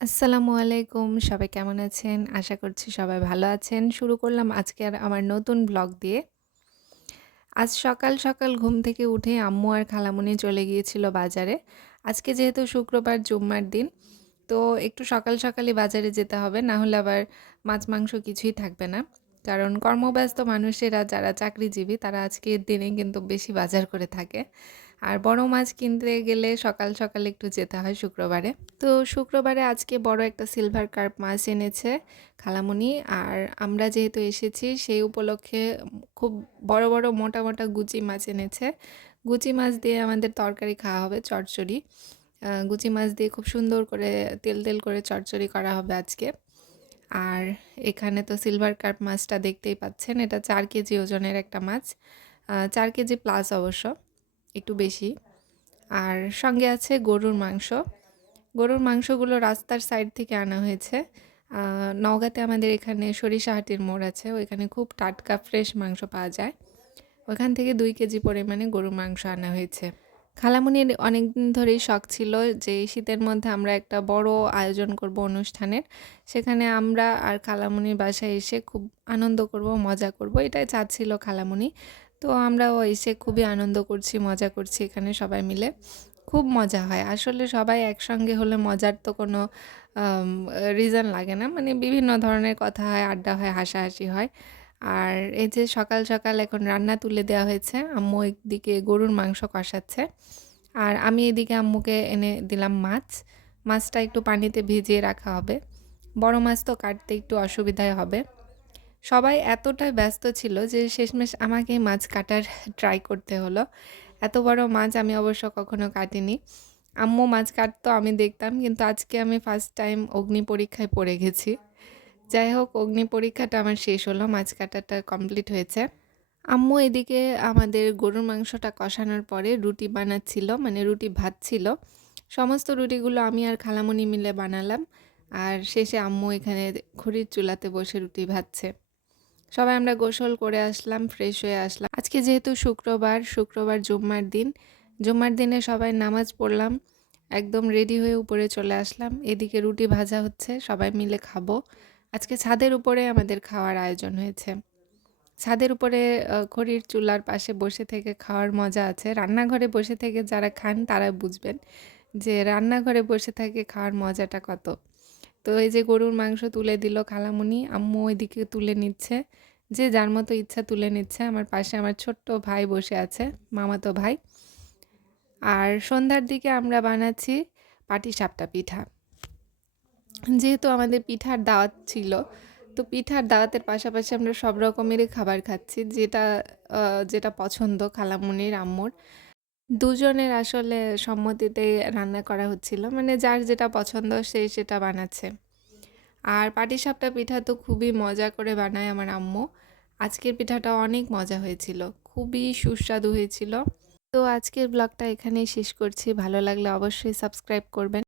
আসসালামু আলাইকুম। সবাই কেমন আছেন? আশা করছি সবাই ভালো আছেন। শুরু করলাম আজকের আমার নতুন ব্লগ দিয়ে। আজ সকাল, সকাল ঘুম থেকে উঠে আম্মু আর খালামণি চলে গিয়েছিল বাজারে। আজকে যেহেতু শুক্রবার জুম্মার দিন, তো একটু সকাল সকালই বাজারে যেতে হবে। না হলে আবার মাছ-মাংস কিছুই থাকবে না। কারণ কর্মব্যস্ত মানুষেরা যারা চাকরিজীবী তারা আজকের দিনে কিন্তু বেশি বাজার করে থাকে। আর বড় মাছ কিনতে গেলে সকাল, সকাল একটু যেতে হয় শুক্রবারে। তো শুক্রবারে আজকে বড় একটা সিলভার কার্প মাছ এনেছে খালামণি। আর আমরা যেহেতু এসেছি সেই উপলক্ষে খুব বড়, বড় মোটা, মোটা গুচি মাছ এনেছে। গুচি মাছ দিয়ে আমাদের তরকারি খাওয়া হবে চচ্চড়ি। গুচি মাছ দিয়ে খুব সুন্দর করে তেল, তেল করে চচ্চড়ি করা হবে আজকে। আর এখানে তো সিলভার কার্প মাছটা দেখতেই পাচ্ছেন। এটা ৪ কেজি ওজনের একটা মাছ। ৪ কেজি প্লাস অবশ্য, একটু বেশি। আর সঙ্গে আছে গরুর মাংস। গরুর মাংসগুলো রাস্তার সাইড থেকে আনা হয়েছে। নওগাঁতে আমাদের এখানে সরিষাহাটির মোড় আছে। ওইখানে খুব টাটকা ফ্রেশ মাংস পাওয়া যায়। ওখান থেকে ২ কেজি পরিমাণে গরুর মাংস আনা হয়েছে। খালামণির অনেকদিন ধরেই শখ ছিল যে শীতের মধ্যে আমরা একটা বড় আয়োজন করব অনুষ্ঠানের। সেখানে আমরা আর খালামণির বাসায় এসে খুব আনন্দ করব, মজা করব। এটাই চাচ্ছিল খালামণি। তো আমরাও এসে খুবই আনন্দ করছি, মজা করছি এখানে সবাই মিলে। খুব মজা হয়। আসলে সবাই একসঙ্গে হলে মজার তো কোনো আম রিজন লাগে না। মানে বিভিন্ন ধরনের কথা হয়, আড্ডা হয়, হাসাহাসি হয়। আর এই যে সকাল, সকাল এখন রান্না তুলে দেওয়া হয়েছে। আম্মু একদিকে গরুর মাংস কষাচ্ছে। আর আমি এদিকে আম্মুকে এনে দিলাম মাছ। মাছটা একটু পানিতে ভিজিয়ে রাখা হবে। বড় মাছ তো কাটতে একটু অসুবিধাই হবে। সবাই এতটাই ব্যস্ত ছিল যে শেষমেশ আমাকেই মাছ কাটার ট্রাই করতে হলো। এত বড় মাছ আমি অবশ্য কখনো কাটিনি। আম্মু মাছ কাটতো আমি দেখতাম, কিন্তু আজকে আমি ফার্স্ট টাইম অগ্নি পরীক্ষায় পড়ে গেছি। যাই হোক, অগ্নি পরীক্ষাটা আমার শেষ হলো, মাছ কাটাটা কমপ্লিট হয়েছে। আম্মু এদিকে আমাদের গরুর মাংসটা কষানোর পরে রুটি বানাচ্ছিল, মানে রুটি ভাজছিল। সমস্ত রুটিগুলো আমি আর খালামণি মিলে বানালাম। আর শেষে আম্মু এখানে খড়ির চুলাতে বসে রুটি ভাজছে। সবাই আমরা গোসল করে আসলাম, ফ্রেশ হয়ে আসলাম। আজকে যেহেতু শুক্রবার, শুক্রবার জুম্মার দিন। জুম্মার দিনে সবাই নামাজ পড়লাম। একদম রেডি হয়ে উপরে চলে আসলাম। এদিকে রুটি ভাজা হচ্ছে, সবাই মিলে খাবো। আজকে ছাদের উপরে আমাদের খাওয়ার আয়োজন হয়েছে। ছাদের উপরে খড়ির চুলার পাশে বসে থেকে খাওয়ার মজা আছে। রান্নাঘরে বসে থেকে যারা খান তারা বুঝবেন যে রান্নাঘরে বসে থেকে খাওয়ার মজাটা কত। তো এই যে গরুর মাংস তুলে দিল খালামণি, আম্মু ওইদিকে তুলে নিচ্ছে। যে যার মতো ইচ্ছা তুলে নিচ্ছে। আমার পাশে আমার ছোট্ট ভাই বসে আছে, মামাতো ভাই। আর সন্ধ্যার দিকে আমরা বানাচ্ছি পাটিসাপটা পিঠা। যেহেতু আমাদের পিঠার দাওয়াত ছিল, তো পিঠার দাওয়াতের পাশাপাশি আমরা সব রকমেরই খাবার খাচ্ছি, যেটা পছন্দ খালামণির, আম্মুর। দুজনের আসলে সম্মতিতেই রান্না করা হচ্ছিল। মানে যার যেটা পছন্দ সে সেটা বানাচ্ছে। আর পাটিসাপটা পিঠা তো খুবই মজা করে বানায় আমার আম্মু। আজকের পিঠাটা অনেক মজা হয়েছিল। খুবই সুস্বাদু হয়েছিল। তো আজকের ব্লগটা এখানেই শেষ করছি। ভালো লাগলে অবশ্যই সাবস্ক্রাইব করবেন।